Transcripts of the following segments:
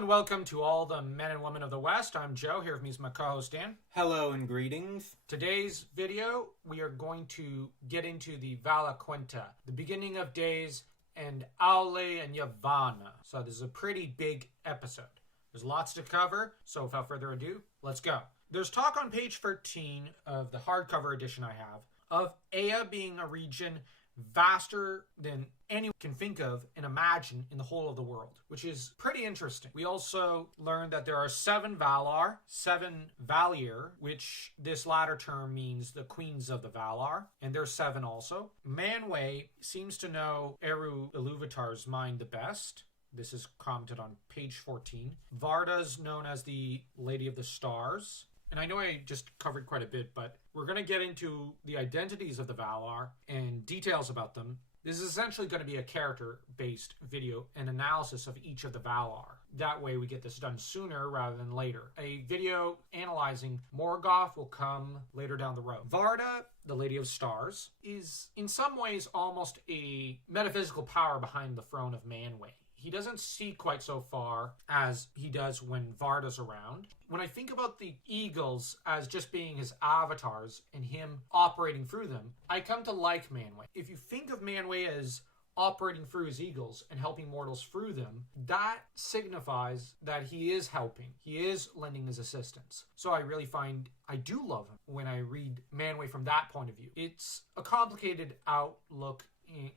and welcome to all the men and women of the West. I'm Joe, here with me is my co-host Dan. Hello and greetings. Today's video, we are going to get into the Vala Quinta, the beginning of days, and Aule and Yavanna. So this is a pretty big episode. There's lots to cover, so without further ado, let's go. There's talk on page 13 of the hardcover edition I have of Ea being a region vaster than anyone can think of and imagine in the whole of the world, which is pretty interesting. We also learned that there are 7 Valar, 7 Valir, which this latter term means the queens of the Valar, and there's 7 also. Manwë seems to know Eru Ilúvatar's mind the best. This is commented on page 14. Varda's known as the Lady of the Stars. And I know I just covered quite a bit, but we're going to get into the identities of the Valar and details about them. This is essentially going to be a character-based video and analysis of each of the Valar. That way we get this done sooner rather than later. A video analyzing Morgoth will come later down the road. Varda, the Lady of Stars, is in some ways almost a metaphysical power behind the throne of Manwë. He doesn't see quite so far as he does when Varda's around. When I think about the eagles as just being his avatars and him operating through them, I come to like Manwë. If you think of Manwë as operating through his eagles and helping mortals through them, that signifies that he is helping. He is lending his assistance. So I really find I do love him when I read Manwë from that point of view. It's a complicated outlook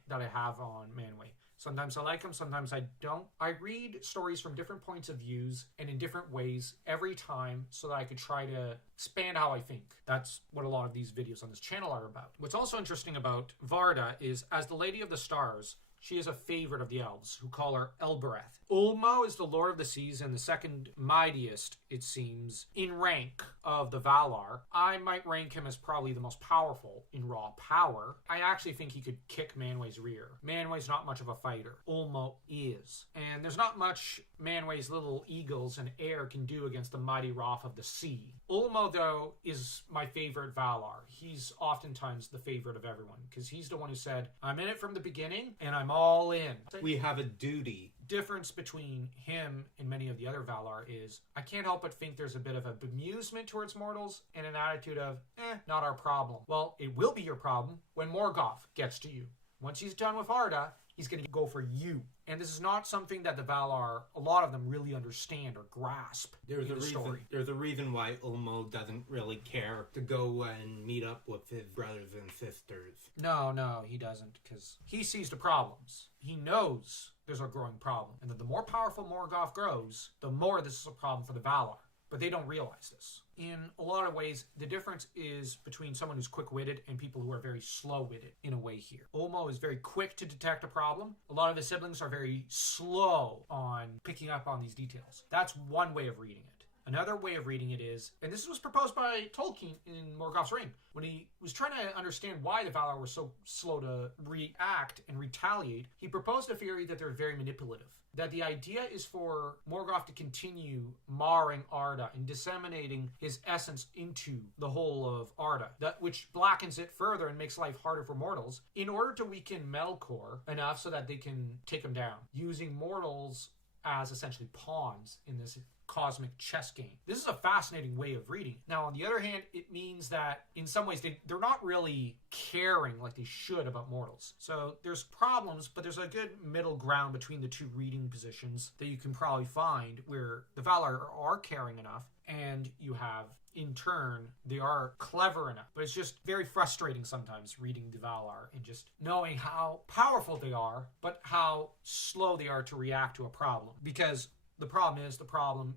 that I have on Manwë. Sometimes I like him, sometimes I don't. I read stories from different points of views and in different ways every time so that I could try to expand how I think. That's what a lot of these videos on this channel are about. What's also interesting about Varda is, as the Lady of the Stars, she is a favorite of the elves, who call her Elbereth. Ulmo is the Lord of the Seas and the second mightiest, it seems, in rank of the Valar. I might rank him as probably the most powerful in raw power. I actually think he could kick Manwë's rear. Manwë's not much of a fighter. Ulmo is. And there's not much Manwë's little eagles and air can do against the mighty Wrath of the sea. Ulmo, though, is my favorite Valar. He's oftentimes the favorite of everyone, because he's the one who said, I'm in it from the beginning, and I'm all in. We have a duty. Difference between him and many of the other Valar is I can't help but think there's a bit of a bemusement towards mortals and an attitude of, not our problem. Well, it will be your problem when Morgoth gets to you. Once he's done with Arda, he's going to go for you. And this is not something that the Valar, a lot of them, really understand or grasp. There's a reason why Ulmo doesn't really care to go and meet up with his brothers and sisters. No, he doesn't, because he sees the problems. He knows there's a growing problem, and that the more powerful Morgoth grows, the more this is a problem for the Valar. But they don't realize this. In a lot of ways, the difference is between someone who's quick-witted and people who are very slow-witted in a way here. Ulmo is very quick to detect a problem. A lot of his siblings are very slow on picking up on these details. That's one way of reading it. Another way of reading it is, and this was proposed by Tolkien in Morgoth's Ring, when he was trying to understand why the Valar were so slow to react and retaliate, he proposed a theory that they're very manipulative. That the idea is for Morgoth to continue marring Arda and disseminating his essence into the whole of Arda, which blackens it further and makes life harder for mortals, in order to weaken Melkor enough so that they can take him down, using mortals as essentially pawns in this cosmic chess game. This is a fascinating way of reading. Now, on the other hand, it means that in some ways they're not really caring like they should about mortals. So there's problems, but there's a good middle ground between the two reading positions that you can probably find where the Valar are caring enough and you have, in turn, they are clever enough. But it's just very frustrating sometimes reading the Valar and just knowing how powerful they are, but how slow they are to react to a problem. Because the problem is the problems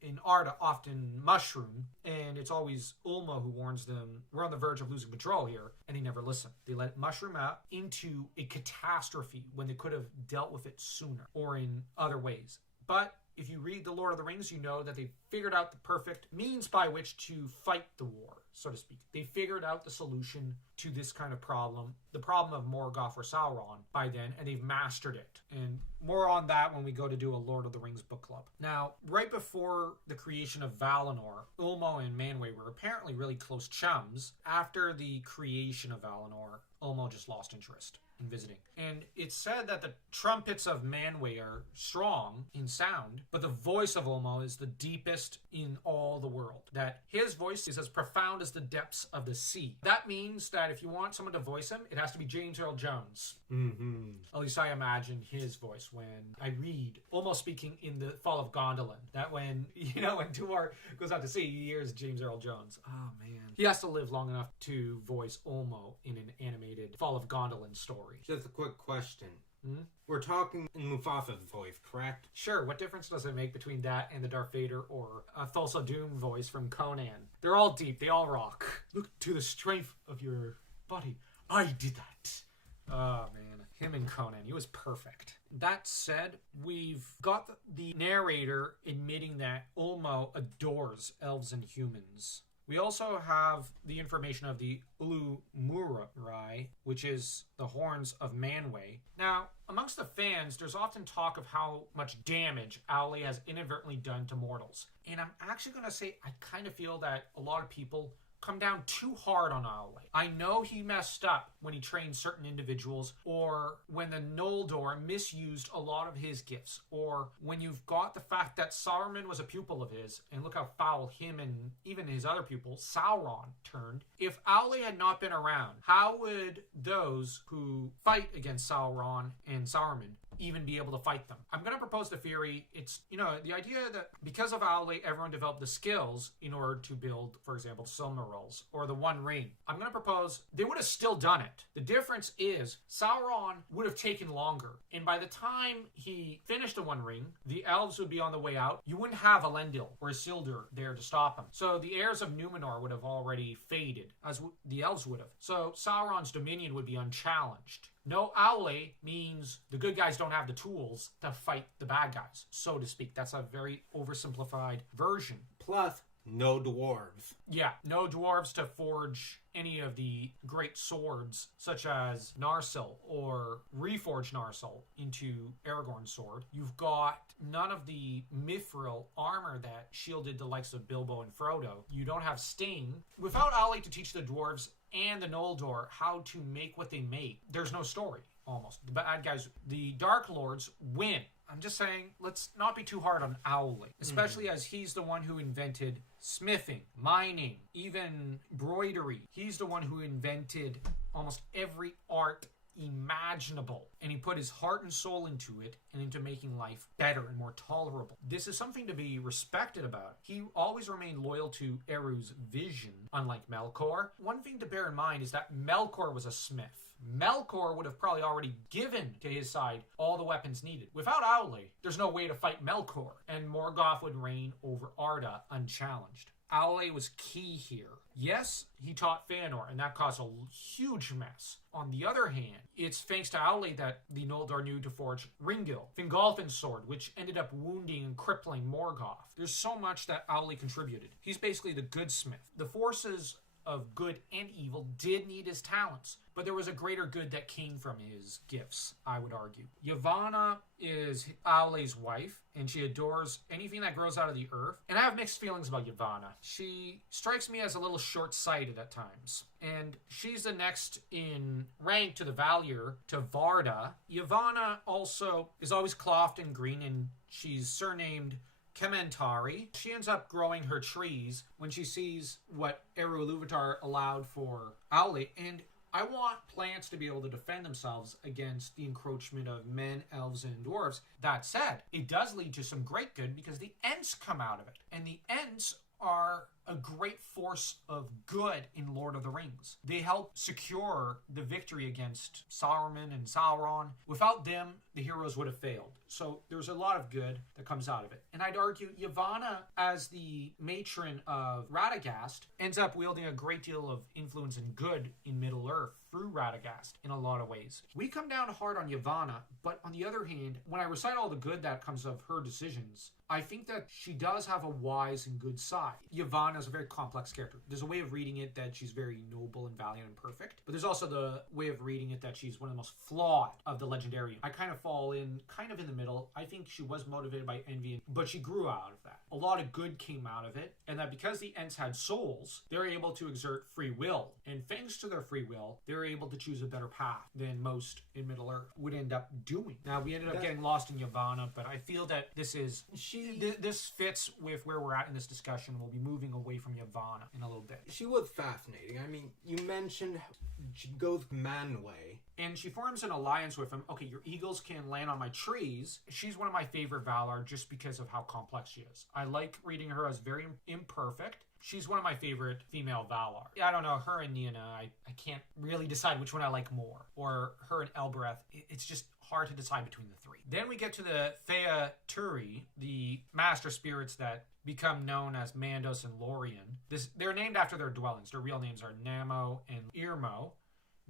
in Arda often mushroom, and it's always Ulmo who warns them, we're on the verge of losing control here, and they never listen. They let it mushroom out into a catastrophe when they could have dealt with it sooner or in other ways. But if you read The Lord of the Rings, you know that they figured out the perfect means by which to fight the war, so to speak. They figured out the solution to this kind of problem, the problem of Morgoth or Sauron by then, and they've mastered it. And more on that when we go to do a Lord of the Rings book club. Now, right before the creation of Valinor, Ulmo and Manwë were apparently really close chums. After the creation of Valinor, Ulmo just lost interest and visiting. And it's said that the trumpets of Manwë are strong in sound, but the voice of Ulmo is the deepest in all the world. That his voice is as profound as the depths of the sea. That means that if you want someone to voice him, it has to be James Earl Jones. Mm-hmm. At least I imagine his voice when I read Ulmo speaking in the Fall of Gondolin. That when Tuar goes out to sea, he hears James Earl Jones. Oh, man. He has to live long enough to voice Ulmo in an animated Fall of Gondolin story. Just a quick question. Hmm? We're talking in Mufasa's voice, correct? Sure, what difference does it make between that and the Darth Vader or a Thulsa Doom voice from Conan? They're all deep, they all rock. Look to the strength of your body. I did that. Oh, man. Him and Conan, he was perfect. That said, we've got the narrator admitting that Ulmo adores elves and humans. We also have the information of the Ulu Murai, which is the horns of Manwë. Now, amongst the fans, there's often talk of how much damage Owley has inadvertently done to mortals. And I'm actually going to say I kind of feel that a lot of people come down too hard on Owley. I know he messed up when he trained certain individuals, or when the Noldor misused a lot of his gifts, or when you've got the fact that Saruman was a pupil of his, and look how foul him and even his other pupil, Sauron, turned. If Owley had not been around, how would those who fight against Sauron and Saruman even be able to fight them? I'm going to propose the theory. It's, the idea that because of Owley, everyone developed the skills in order to build, for example, Silmarils or the One Ring. I'm going to propose they would have still done it. The difference is Sauron would have taken longer. And by the time he finished the One Ring, the elves would be on the way out. You wouldn't have Elendil or Isildur there to stop him. So the heirs of Numenor would have already faded, as the elves would have. So Sauron's dominion would be unchallenged. No Owley means the good guys don't have the tools to fight the bad guys, so to speak. That's a very oversimplified version. Plus, no dwarves. Yeah, no dwarves to forge any of the great swords, such as Narsil, or reforge Narsil into Aragorn's sword. You've got none of the mithril armor that shielded the likes of Bilbo and Frodo. You don't have Sting. Without Owley to teach the dwarves and the Noldor how to make what they make, there's no story, almost. The bad guys, the Dark Lords, win. I'm just saying, let's not be too hard on Owley, especially as he's the one who invented smithing, mining, even embroidery. He's the one who invented almost every art imaginable, and he put his heart and soul into it and into making life better and more tolerable. This is something to be respected about. He always remained loyal to Eru's vision, unlike Melkor. One thing to bear in mind is that Melkor was a smith. Melkor would have probably already given to his side all the weapons needed. Without Owley, there's no way to fight Melkor, and Morgoth would reign over Arda unchallenged. Owley was key here. Yes, he taught Fëanor, and that caused a huge mess. On the other hand, it's thanks to Owley that the Noldor knew to forge Ringil, Fingolfin's sword, which ended up wounding and crippling Morgoth. There's so much that Owley contributed. He's basically the good smith. The forces of good and evil did need his talents, but there was a greater good that came from his gifts, I would argue. Yavanna is Owley's wife, and she adores anything that grows out of the earth. And I have mixed feelings about Yavanna. She strikes me as a little short-sighted at times. And she's the next in rank to the Valyr, to Varda. Yavanna also is always clothed in green, and she's surnamed Kementari. She ends up growing her trees when she sees what Eru Ilúvatar allowed for Owley, and I want plants to be able to defend themselves against the encroachment of men, elves, and dwarves. That said, it does lead to some great good because the Ents come out of it, and the Ents are a great force of good in Lord of the Rings. They help secure the victory against Saruman and Sauron. Without them, the heroes would have failed. So there's a lot of good that comes out of it. And I'd argue Yavanna, as the matron of Radagast, ends up wielding a great deal of influence and good in Middle-earth through Radagast in a lot of ways. We come down hard on Yavanna, but on the other hand, when I recite all the good that comes of her decisions, I think that she does have a wise and good side. Yavanna is a very complex character. There's a way of reading it that she's very noble and valiant and perfect, but there's also the way of reading it that she's one of the most flawed of the Legendarium. I kind of fall in the middle. I think she was motivated by envy, but she grew out of that. A lot of good came out of it, and that because the Ents had souls, they're able to exert free will, and thanks to their free will, they're were able to choose a better path than most in Middle-earth would end up doing. Now, we ended up getting lost in Yavanna, but I feel that this fits with where we're at in this discussion. We'll be moving away from Yavanna in a little bit. She was fascinating. I mean, you mentioned she goes Manway. And she forms an alliance with him. Okay, your eagles can land on my trees. She's one of my favorite Valar just because of how complex she is. I like reading her as very imperfect. She's one of my favorite female Valar. I don't know, her and Nienna, I can't really decide which one I like more. Or her and Elbereth, it's just hard to decide between the three. Then we get to the Thea Turi, the master spirits that become known as Mandos and Lorien. They're named after their dwellings. Their real names are Namo and Irmo.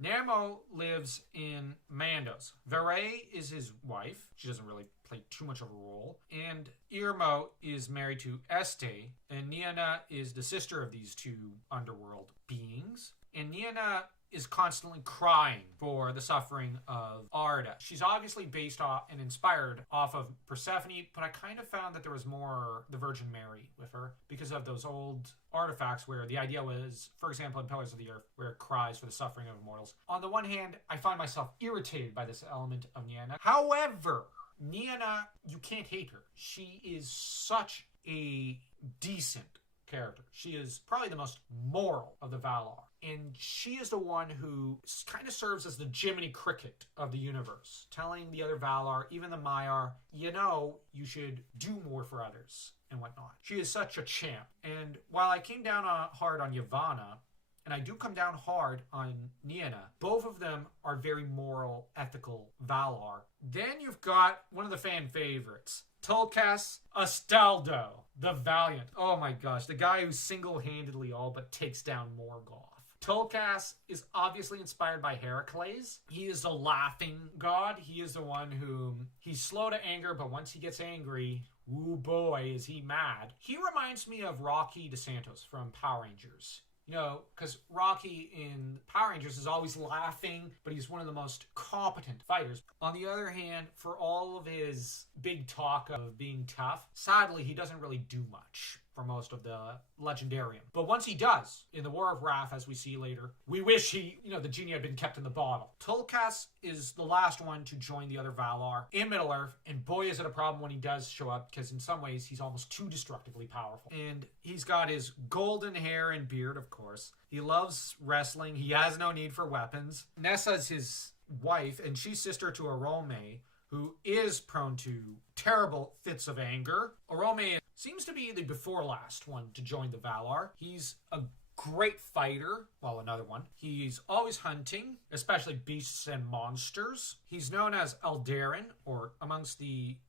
Namo lives in Mandos. Vere is his wife. She doesn't really play too much of a role. And Irmo is married to Este. And Nienna is the sister of these two underworld beings. And Nienna is constantly crying for the suffering of Arda. She's obviously based off and inspired off of Persephone, but I kind of found that there was more the Virgin Mary with her because of those old artifacts where the idea was, for example, in Pillars of the Earth, where it cries for the suffering of immortals. On the one hand, I find myself irritated by this element of Nienna. However, Nienna, you can't hate her. She is such a decent character. She is probably the most moral of the Valar. And she is the one who kind of serves as the Jiminy Cricket of the universe, telling the other Valar, even the Maiar, you should do more for others and whatnot. She is such a champ. And while I came down hard on Yavanna, and I do come down hard on Nienna, both of them are very moral, ethical Valar. Then you've got one of the fan favorites, Tulkas Astaldo, the Valiant. Oh my gosh, the guy who single-handedly all but takes down Morgoth. Tulkas is obviously inspired by Heracles. He is a laughing god. He is the one whom he's slow to anger, but once he gets angry, ooh boy, is he mad. He reminds me of Rocky DeSantos from Power Rangers. Because Rocky in Power Rangers is always laughing, but he's one of the most competent fighters. On the other hand, for all of his big talk of being tough, sadly, he doesn't really do much for most of the Legendarium. But once he does, in the War of Wrath, as we see later, we wish the genie had been kept in the bottle. Tulkas is the last one to join the other Valar in Middle-earth, and boy is it a problem when he does show up, because in some ways he's almost too destructively powerful. And he's got his golden hair and beard, of course. He loves wrestling. He has no need for weapons. Nessa's his wife, and she's sister to Orome, who is prone to terrible fits of anger. Orome seems to be the before-last one to join the Valar. He's a great fighter. Well, another one. He's always hunting, especially beasts and monsters. He's known as Eldarin, or amongst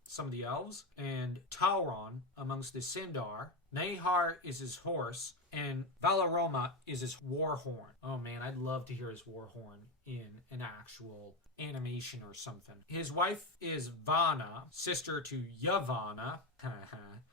some of the elves, and Tauron amongst the Sindar. Nahar is his horse, and Valaroma is his war horn. Oh man, I'd love to hear his war horn in an actual animation or something. His wife is Vana, sister to Yavanna.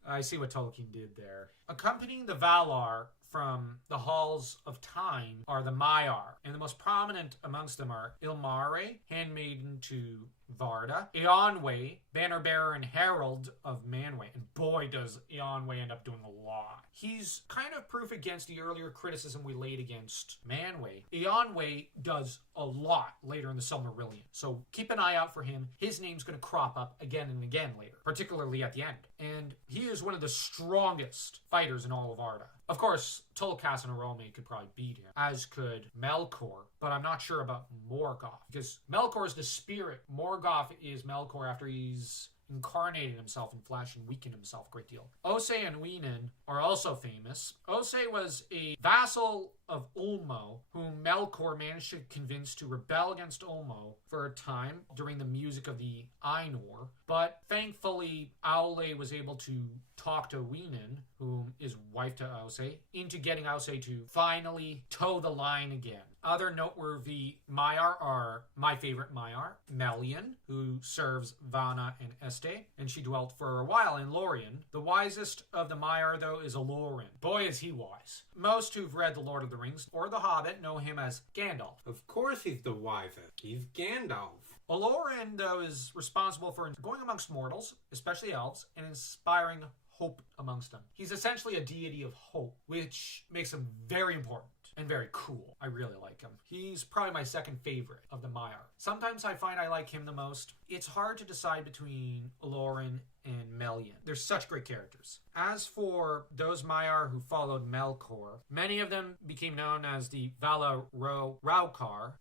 I see what Tolkien did there. Accompanying the Valar from the halls of time are the Maiar, and the most prominent amongst them are Ilmare, handmaiden to Varda, Eonwe, banner bearer and herald of Manwë, and boy does Eonwe end up doing a lot. He's kind of proof against the earlier criticism we laid against Manwë. Eonwe does a lot later in the Silmarillion, so keep an eye out for him. His name's going to crop up again and again later, particularly at the end, and he is one of the strongest fighters in all of Arda. Of course, Tulkas and Orome could probably beat him, as could Melkor, but I'm not sure about Morgoth, because Melkor is the spirit. Morgoth is Melkor after he's incarnated himself in flesh and weakened himself a great deal. Osei and Uinen are also famous. Osei was a vassal of Ulmo, whom Melkor managed to convince to rebel against Ulmo for a time during the music of the Ainur, but thankfully Aule was able to talk to Uinen, whom is wife to Osei, into getting Osei to finally toe the line again. Other noteworthy Maiar are my favorite Maiar, Melian, who serves Vana and Este, and she dwelt for a while in Lorien. The wisest of the Maiar, though, is Alorin. Boy, is he wise. Most who've read The Lord of the Rings or The Hobbit know him as Gandalf. Of course he's the wisest. He's Gandalf. Alorin, though, is responsible for going amongst mortals, especially elves, and inspiring hope amongst them. He's essentially a deity of hope, which makes him very important and very cool. I really like him. He's probably my second favorite of the Maiar. Sometimes I find I like him the most. It's hard to decide between Aloran and Melian. They're such great characters. As for those Maiar who followed Melkor, many of them became known as the Raukar,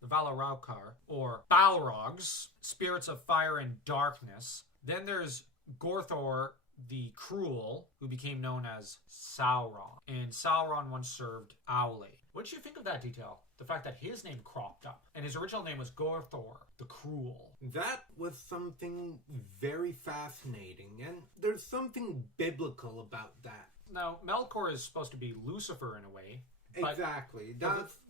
or Balrogs, spirits of fire and darkness. Then there's Gorthor the Cruel, who became known as Sauron. And Sauron once served Aule. What did you think of that detail? The fact that his name cropped up, and his original name was Gorthor the Cruel. That was something very fascinating, and there's something biblical about that. Now, Melkor is supposed to be Lucifer in a way. Exactly.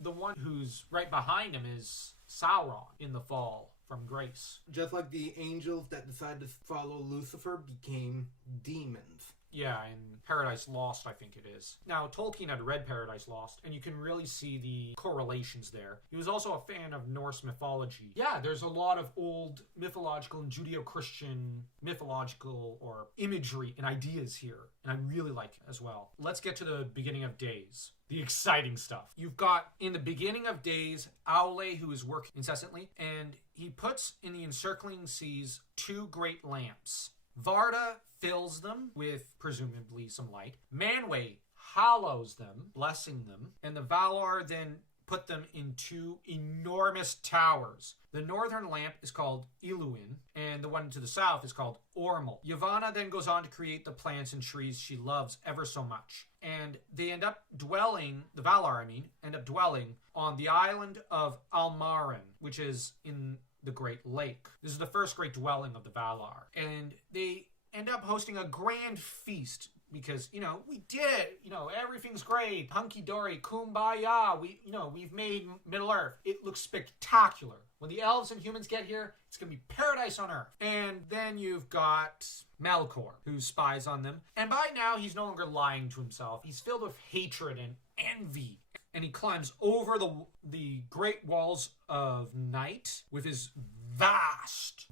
The one who's right behind him is Sauron in the fall from grace. Just like the angels that decided to follow Lucifer became demons. Yeah, in Paradise Lost, I think it is. Now, Tolkien had read Paradise Lost, and you can really see the correlations there. He was also a fan of Norse mythology. Yeah, there's a lot of old mythological and Judeo-Christian mythological or imagery and ideas here, and I really like it as well. Let's get to the beginning of days. The exciting stuff. You've got, in the beginning of days, Aule, who is working incessantly, and he puts in the encircling seas 2 great lamps. Varda fills them with presumably some light. Manwë hallows them, blessing them, and the Valar then put them in 2 enormous towers. The northern lamp is called Iluin, and the one to the south is called Ormel. Yavanna then goes on to create the plants and trees she loves ever so much. And they end up dwelling, the Valar, end up dwelling on the island of Almarin, which is in the Great Lake. This is the first great dwelling of the Valar. And they end up hosting a grand feast because, we did it. Everything's great. Hunky-dory, kumbaya. We've made Middle-earth. It looks spectacular. When the elves and humans get here, it's going to be paradise on Earth. And then you've got Melkor, who spies on them. And by now, he's no longer lying to himself. He's filled with hatred and envy. And he climbs over the great walls of night with his vast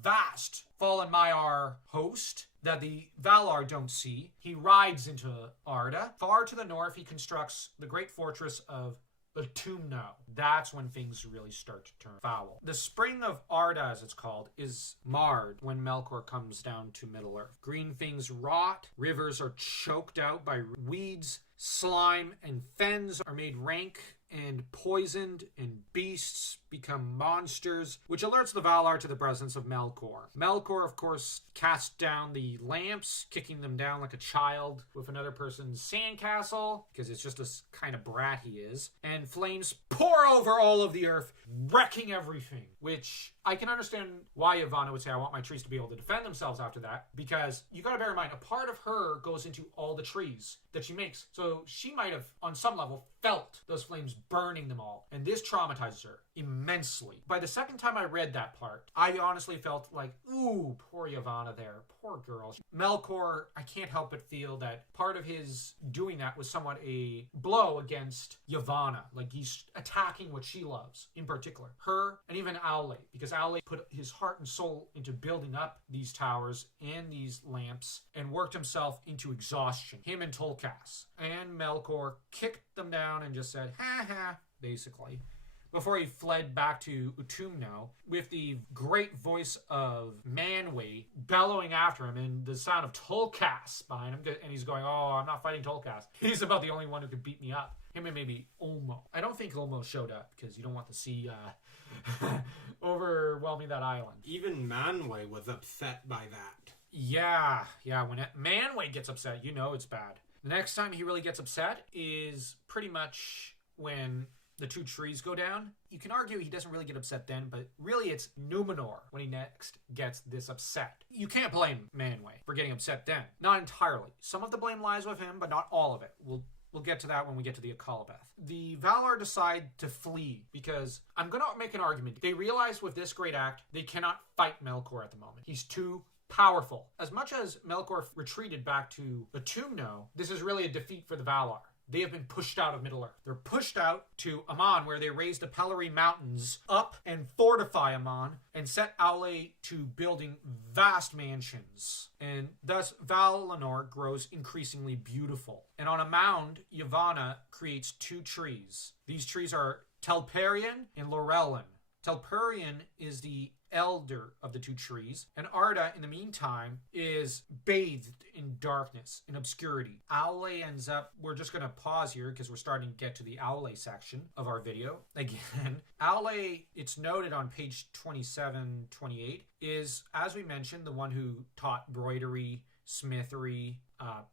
fallen Maiar host that the Valar don't see. He rides into Arda. Far to the north, he constructs the great fortress of Utumno. That's when things really start to turn foul. The spring of Arda, as it's called, is marred when Melkor comes down to Middle-earth. Green things rot, rivers are choked out by weeds, slime and fens are made rank and poisoned, and beasts become monsters, which alerts the Valar to the presence of Melkor. Melkor, of course, casts down the lamps, kicking them down like a child with another person's sandcastle, because it's just a kind of brat he is, and flames pour over all of the earth, wrecking everything, which I can understand why Yavanna would say, I want my trees to be able to defend themselves after that, because you gotta bear in mind, a part of her goes into all the trees that she makes. So she might have, on some level, felt those flames burning them all, and this traumatizes her immensely. By the second time I read that part, I honestly felt like, ooh, poor Yavanna there, poor girl. Melkor, I can't help but feel that part of his doing that was somewhat a blow against Yavanna. Like, he's attacking what she loves, in particular, her and even Aule, because Aule put his heart and soul into building up these towers and these lamps and worked himself into exhaustion, him and Tolkas. And Melkor kicked them down and just said, ha ha, basically, before he fled back to Utumno with the great voice of Manwë bellowing after him and the sound of Tolkas behind him. And he's going, oh, I'm not fighting Tolkas. He's about the only one who could beat me up. Him and maybe Ulmo. I don't think Ulmo showed up because you don't want the sea overwhelming that island. Even Manwë was upset by that. Yeah. When Manwë gets upset, you know it's bad. The next time he really gets upset is pretty much when the 2 trees go down. You can argue he doesn't really get upset then, but really it's Numenor when he next gets this upset. You can't blame Manwë for getting upset then. Not entirely. Some of the blame lies with him, but not all of it. We'll get to that when we get to the Akalabeth. The Valar decide to flee because I'm going to make an argument. They realize with this great act, they cannot fight Melkor at the moment. He's too powerful. As much as Melkor retreated back to Utumno, this is really a defeat for the Valar. they have been pushed out of Middle-earth. They're pushed out to Aman, where they raise the Pelori Mountains up and fortify Aman and set Aule to building vast mansions. And thus Valinor grows increasingly beautiful. And on a mound, Yavanna creates 2 trees. These trees are Telperion and Laurelin. Telperion is the elder of the 2 trees, and Arda, in the meantime, is bathed in darkness, in obscurity. Aule ends up, we're just going to pause here because we're starting to get to the Aule section of our video. Again, Aule, it's noted on page 27, 28, is, as we mentioned, the one who taught broidery, smithery,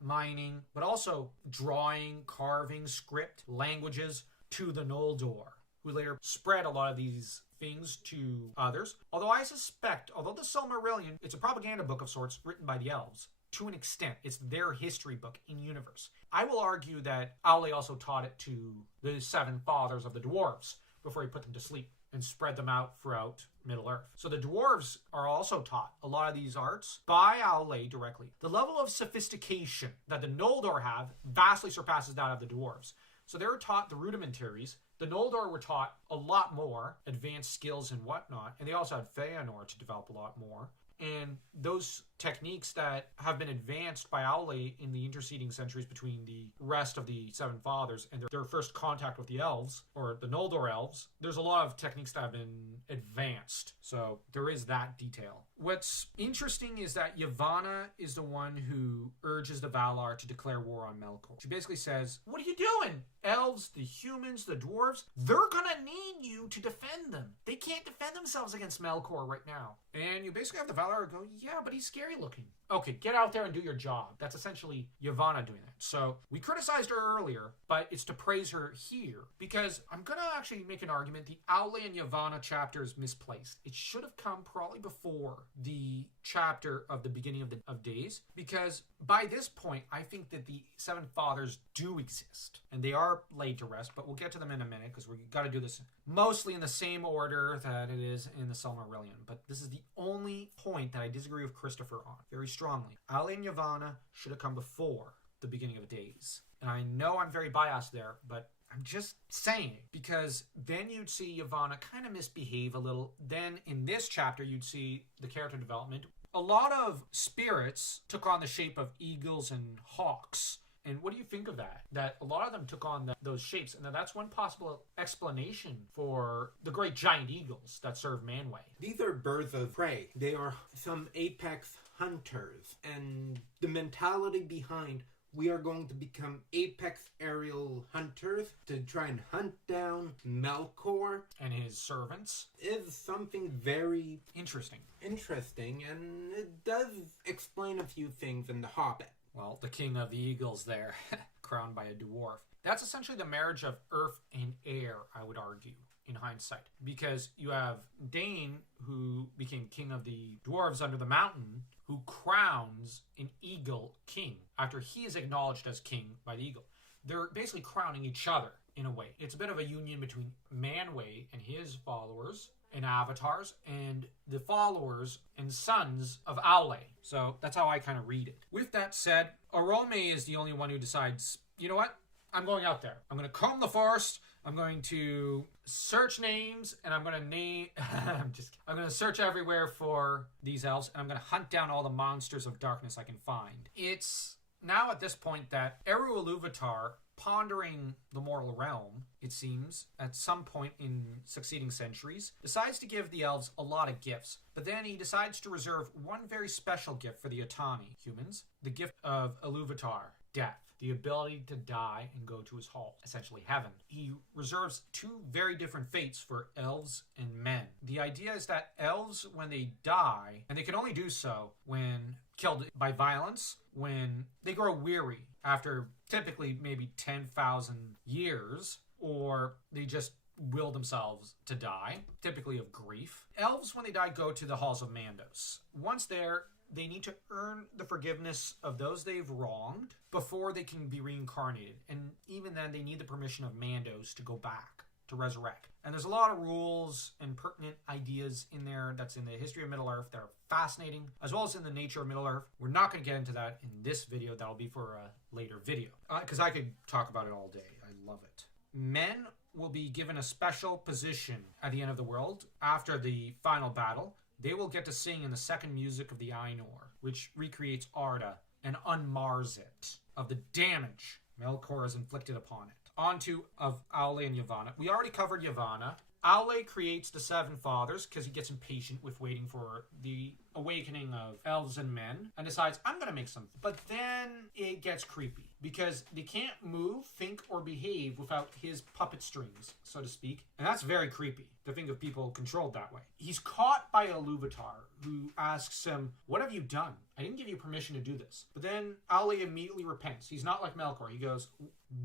mining, but also drawing, carving, script, languages to the Noldor, who later spread a lot of these things to others. Although I suspect, although the Silmarillion, it's a propaganda book of sorts written by the elves, to an extent. It's their history book in universe. I will argue that Aule also taught it to the 7 fathers of the dwarves before he put them to sleep and spread them out throughout Middle-earth. So the dwarves are also taught a lot of these arts by Aule directly. The level of sophistication that the Noldor have vastly surpasses that of the dwarves. So they were taught the rudimentaries. The Noldor were taught a lot more, advanced skills and whatnot, and they also had Feanor to develop a lot more. And those techniques that have been advanced by Aule in the interceding centuries between the rest of the 7 fathers and their first contact with the elves, or the Noldor elves, there's a lot of techniques that have been advanced. So there is that detail. What's interesting is that Yavanna is the one who urges the Valar to declare war on Melkor. She basically says, what are you doing? Elves, the humans, the dwarves, they're gonna need you to defend them. They can't defend themselves against Melkor right now. And you basically have the Valar go, yeah, but he's scary looking. Okay, get out there and do your job. That's essentially Yavanna doing that. So we criticized her earlier, but it's to praise her here because I'm going to actually make an argument. The Aule and Yavanna chapter is misplaced. It should have come probably before the chapter of the beginning of days, because by this point, I think that the 7 fathers do exist and they are laid to rest, but we'll get to them in a minute because we've got to do this mostly in the same order that it is in the Silmarillion. But this is the only point that I disagree with Christopher on very strongly. Aule and Yavanna should have come before the beginning of days. And I know I'm very biased there, but I'm just saying it because then you'd see Yavanna kind of misbehave a little. Then in this chapter, you'd see the character development. A lot of spirits took on the shape of eagles and hawks. And what do you think of that? That a lot of them took on those shapes. And that's one possible explanation for the great giant eagles that serve Manwë. These are birds of prey. They are some apex hunters. And the mentality behind, we are going to become apex aerial hunters to try and hunt down Melkor and his servants, is something very interesting. And it does explain a few things in The Hobbit. Well, the king of the eagles there, crowned by a dwarf. That's essentially the marriage of earth and air, I would argue, in hindsight. Because you have Dane, who became king of the dwarves under the mountain, who crowns an eagle king after he is acknowledged as king by the eagle. They're basically crowning each other in a way. It's a bit of a union between Manwë and his followers and avatars and the followers and sons of Aule. So that's how I kind of read it. With that said, Orome is the only one who decides, you know what? I'm going out there. I'm going to comb the forest. I'm going to search names, and I'm going to name... I'm going to search everywhere for these elves, and I'm going to hunt down all the monsters of darkness I can find. It's now at this point that Eru Ilúvatar, pondering the mortal realm, it seems, at some point in succeeding centuries, decides to give the elves a lot of gifts. But then he decides to reserve one very special gift for the Otani humans, the gift of Ilúvatar, death. The ability to die and go to his hall, essentially heaven. He reserves 2 very different fates for elves and men. The idea is that elves, when they die, and they can only do so when killed by violence, when they grow weary after typically maybe 10,000 years, or they just will themselves to die, typically of grief. Elves, when they die, go to the halls of Mandos. Once there, they need to earn the forgiveness of those they've wronged before they can be reincarnated. And even then, they need the permission of Mandos to go back. to resurrect. And there's a lot of rules and pertinent ideas in there that's in the history of Middle-earth that are fascinating, as well as in the nature of Middle-earth. We're not going to get into that in this video. That'll be for a later video, because I could talk about it all day. I love it. Men will be given a special position at the end of the world. After the final battle, they will get to sing in the second music of the Ainur, which recreates Arda and unmars it of the damage Melkor has inflicted upon it. Onto of Aule and Yavanna. We already covered Yavanna. Aule creates the seven fathers because he gets impatient with waiting for the awakening of elves and men and decides, I'm going to make something. But then it gets creepy because they can't move, think, or behave without his puppet strings, so to speak. And that's very creepy to think of people controlled that way. He's caught by Iluvatar, who asks him, what have you done? I didn't give you permission to do this. But then Aule immediately repents. He's not like Melkor. He goes,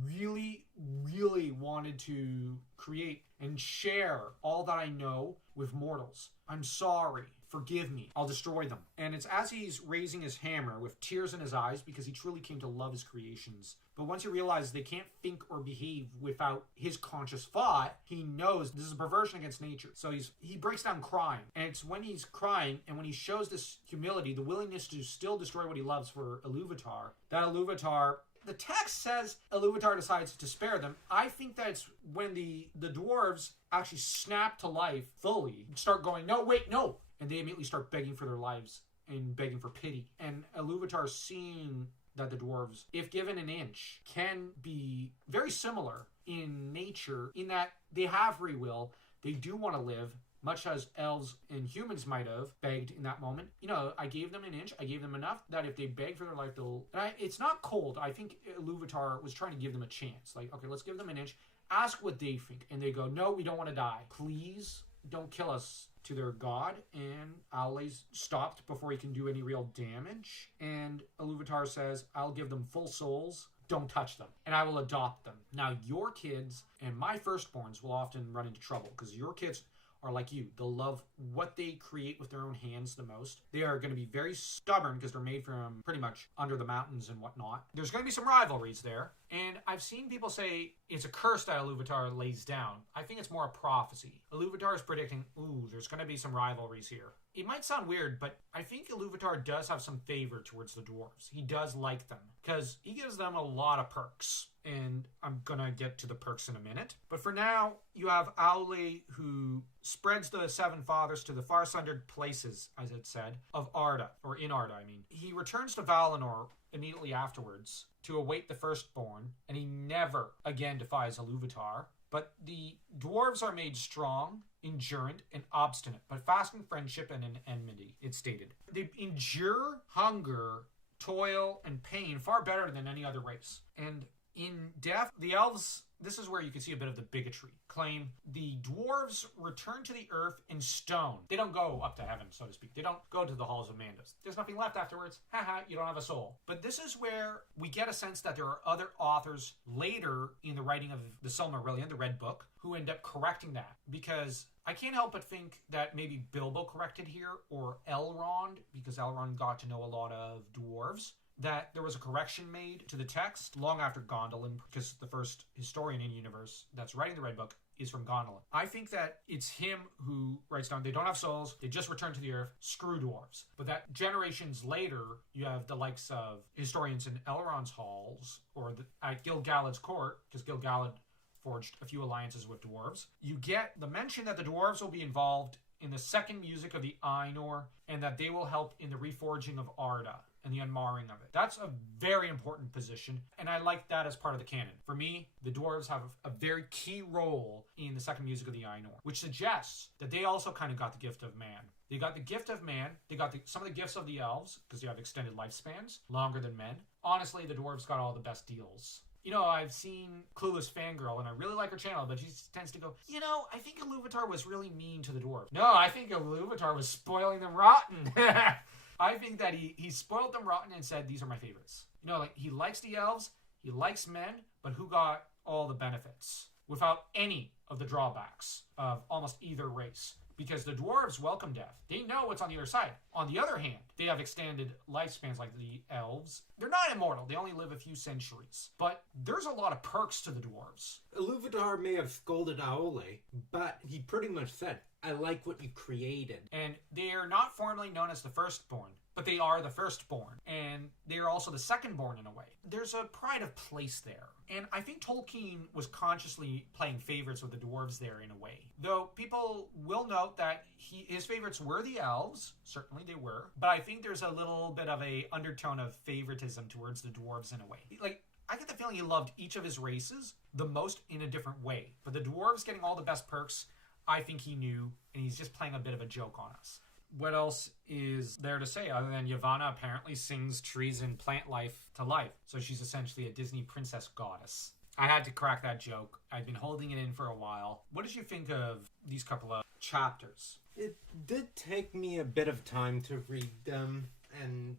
really wanted to create and share all that I know with mortals. I'm sorry. Forgive me. I'll destroy them. And it's as he's raising his hammer with tears in his eyes because he truly came to love his creations. But once he realizes they can't think or behave without his conscious thought, he knows this is a perversion against nature. So he breaks down crying. And it's when he's crying and when he shows this humility, the willingness to still destroy what he loves for Iluvatar, that Iluvatar... The text says Iluvatar decides to spare them. I think that it's when the dwarves actually snap to life fully, start going, no, wait, no. And they immediately start begging for their lives and begging for pity. And Iluvatar seeing that the dwarves, if given an inch, can be very similar in nature in that they have free will. They do want to live, much as elves and humans might have begged in that moment. You know, I gave them an inch. I gave them enough that if they beg for their life, they'll... it's not cold. I think Iluvatar was trying to give them a chance. Like, okay, let's give them an inch. Ask what they think. And they go, no, we don't want to die. Please don't kill us, to their god. And Aule's stopped before he can do any real damage. And Iluvatar says, I'll give them full souls. Don't touch them, and I will adopt them. Now, your kids and my firstborns will often run into trouble because your kids are like you. They'll love what they create with their own hands the most. They are going to be very stubborn because they're made from pretty much under the mountains and whatnot. There's going to be some rivalries there. And I've seen people say it's a curse that Iluvatar lays down. I think it's more a prophecy. Iluvatar is predicting, there's going to be some rivalries here. It might sound weird, but I think Iluvatar does have some favor towards the dwarves. He does like them because he gives them a lot of perks. And I'm going to get to the perks in a minute. But for now, you have Aule, who spreads the seven fathers to the far sundered places, as it said, of Arda, or in Arda, I mean. He returns to Valinor immediately afterwards to await the firstborn, and he never again defies Iluvatar. But the dwarves are made strong, endurant, and obstinate, but fast in friendship and in enmity, it's stated. They endure hunger, toil, and pain far better than any other race. And in death, the elves, this is where you can see a bit of the bigotry, claim the dwarves return to the earth in stone. They don't go up to heaven, so to speak. They don't go to the halls of Mandos. There's nothing left afterwards. Haha, you don't have a soul. But this is where we get a sense that there are other authors later in the writing of the Silmarillion, the Red Book, who end up correcting that. Because I can't help but think that maybe Bilbo corrected here, or Elrond, because Elrond got to know a lot of dwarves, that there was a correction made to the text long after Gondolin, because the first historian in the universe that's writing the Red Book is from Gondolin. I think that it's him who writes down, they don't have souls, they just return to the earth, screw dwarves. But that generations later, you have the likes of historians in Elrond's halls, or at Gil-galad's court, because Gil-galad forged a few alliances with dwarves. You get the mention that the dwarves will be involved in the second music of the Ainur, and that they will help in the reforging of Arda and the unmarring of it. That's a very important position, and I like that as part of the canon. For me, the dwarves have a very key role in the second music of the Ainur, which suggests that they also kind of got the gift of man. They got the gift of man, they got some of the gifts of the elves, because they have extended lifespans, longer than men. Honestly, the dwarves got all the best deals. You know, I've seen Clueless Fangirl, and I really like her channel, but she tends to go, I think Iluvatar was really mean to the dwarves. No, I think Iluvatar was spoiling them rotten. I think that he spoiled them rotten and said, these are my favorites. He likes the elves, he likes men, but who got all the benefits without any of the drawbacks of almost either race. because the dwarves welcome death. They know what's on the other side. On the other hand, they have extended lifespans like the elves. They're not immortal. They only live a few centuries. But there's a lot of perks to the dwarves. Iluvatar may have scolded Aole, but he pretty much said, I like what you created. And they are not formally known as the firstborn, but they are the firstborn. And they are also the secondborn in a way. There's a pride of place there. And I think Tolkien was consciously playing favorites with the dwarves there in a way. Though people will note that his favorites were the elves. Certainly they were. But I think there's a little bit of a undertone of favoritism towards the dwarves in a way. Like, I get the feeling he loved each of his races the most in a different way. But the dwarves getting all the best perks, I think he knew, and he's just playing a bit of a joke on us. What else is there to say other than Yavanna apparently sings trees and plant life to life? So she's essentially a Disney princess goddess. I had to crack that joke. I've been holding it in for a while. What did you think of these couple of chapters? It did take me a bit of time to read them and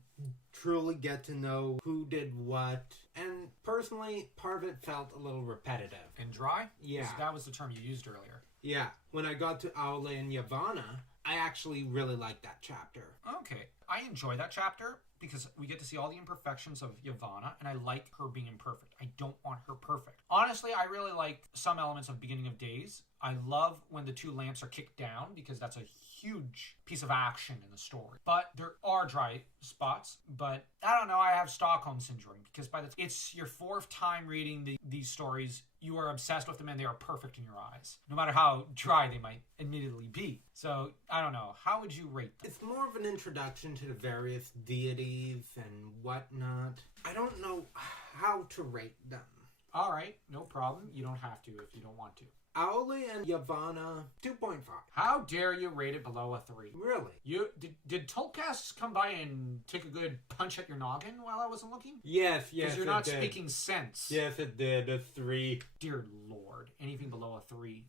truly get to know who did what. And personally, part of it felt a little repetitive. And dry? Yeah. That was the term you used earlier. Yeah. When I got to Aule and Yavanna, I actually really liked that chapter. Okay. I enjoy that chapter because we get to see all the imperfections of Yavanna, and I like her being imperfect. I don't want her perfect. Honestly, I really like some elements of Beginning of Days. I love when the two lamps are kicked down because that's a huge piece of action in the story. But there are dry spots, but I don't know, I have Stockholm Syndrome because it's your fourth time reading these stories. You are obsessed with them and they are perfect in your eyes, no matter how dry they might admittedly be. So, I don't know. How would you rate them? It's more of an introduction to the various deities and whatnot. I don't know how to rate them. All right, no problem. You don't have to if you don't want to. Aule and Yavanna, 2.5. How dare you rate it below a 3? Really? You did Tolkast come by and take a good punch at your noggin while I wasn't looking? Yes, Because you're not speaking sense. Yes, it did. A 3. Dear Lord, anything below a 3.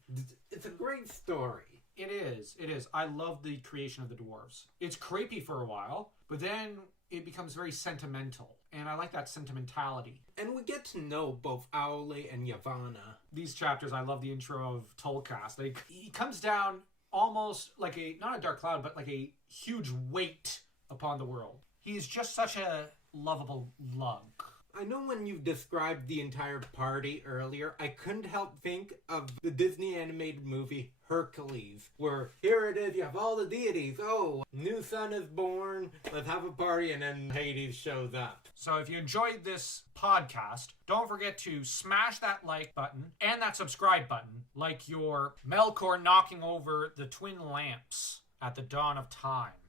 It's a great story. It is. I love the creation of the dwarves. It's creepy for a while, but then it becomes very sentimental. And I like that sentimentality. And we get to know both Aule and Yavanna. These chapters, I love the intro of Tolkast. Like, he comes down almost like not a dark cloud, but like a huge weight upon the world. He's just such a lovable lug. I know when you described the entire party earlier, I couldn't help think of the Disney animated movie Hercules, where here it is, you have all the deities. Oh, new son is born, let's have a party, and then Hades shows up. So if you enjoyed this podcast, don't forget to smash that like button and that subscribe button, like your Melkor knocking over the twin lamps at the dawn of time.